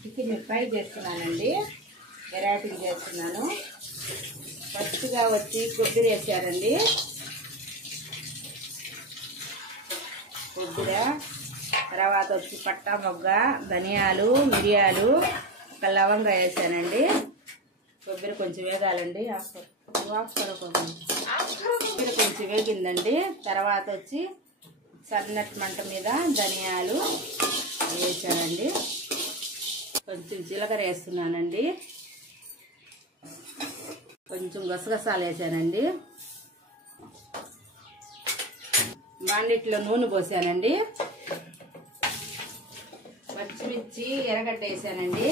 Chicken fry చేస్తున్నానండి. Variety చేస్తున్నాను. ఫస్ట్గా వచ్చి కొబ్బరి వేసారండి. కొబ్బరి తర్వాత వచ్చి పట్టా మొగ్గ, ధనియాలు, మిరియాలు, ఒక లవంగా వేసానండి. కొబ్బరి కొంచెం వేగాలండి. కొబ్బరి కొంచెం వేగిందండి. తర్వాత వచ్చి సన్నటి మంట మీద ధనియాలు వేసానండి. కొంచెం జీలకర్ర వేస్తున్నానండి. కొంచెం గసగసాలు వేసానండి. మాండిట్లో నూనె పోసానండి. పచ్చిమిర్చి, ఎర్రగడ్డ వేసానండి.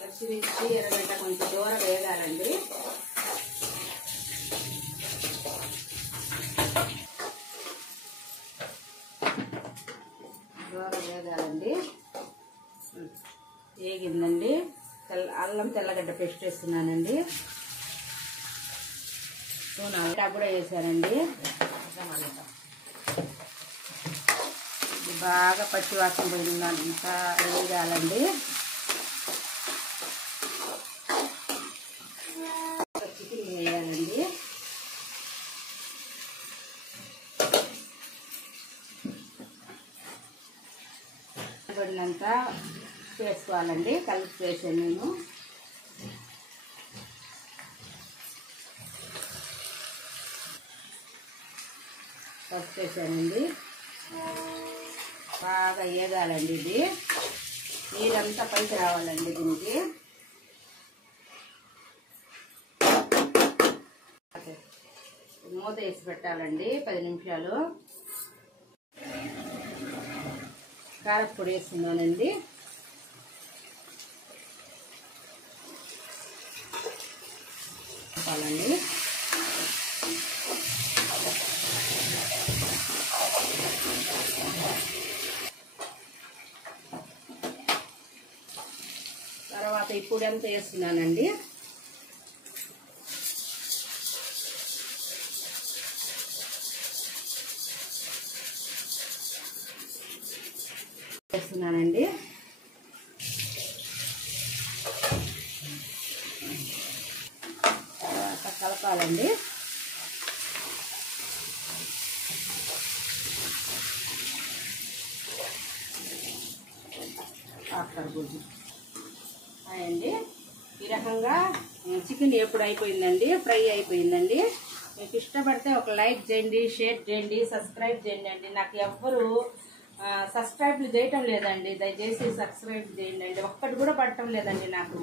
పచ్చిమిర్చి, ఎర్రగడ్డ కొంచెం దూరం వేగాలండి. దూరం వేగాలండి. వేగిందండి. అల్లం తెల్లగడ్డ పేస్ట్ వేస్తున్నానండి. నూనె కూడా వేసానండి. ఇది బాగా పచ్చి వాసన పోయిందంతా వేగాలండి. చికెన్ వేయాలండి. పడినంతా చేసుకోవాలండి. కలిపి వేసాను నేను. పసుపు వేసానండి. బాగా వేగాలండి. ఇది నీరంతా పైకి రావాలండి. దీనికి మూత వేసి పెట్టాలండి 10 నిమిషాలు. కారపొడి వేస్తున్నానండి. చెప్పాలండి. తర్వాత ఇప్పుడు ఎంత వేస్తున్నానండి. వేస్తున్నానండి. తర్వాత కలపాలండి. గుడ్డు అండి. ఈ రకంగా చికెన్ ఎప్పుడు అయిపోయిందండి, ఫ్రై అయిపోయిందండి. మీకు ఇష్టపడితే ఒక లైక్ చేయండి, షేర్ చేయండి, సబ్స్క్రైబ్ చేయండి అండి. నాకు ఎవ్వరు సబ్స్క్రైబ్లు చేయటం లేదండి. దయచేసి సబ్స్క్రైబ్ చేయండి అండి. ఒక్కటి కూడా పడటం లేదండి నాకు.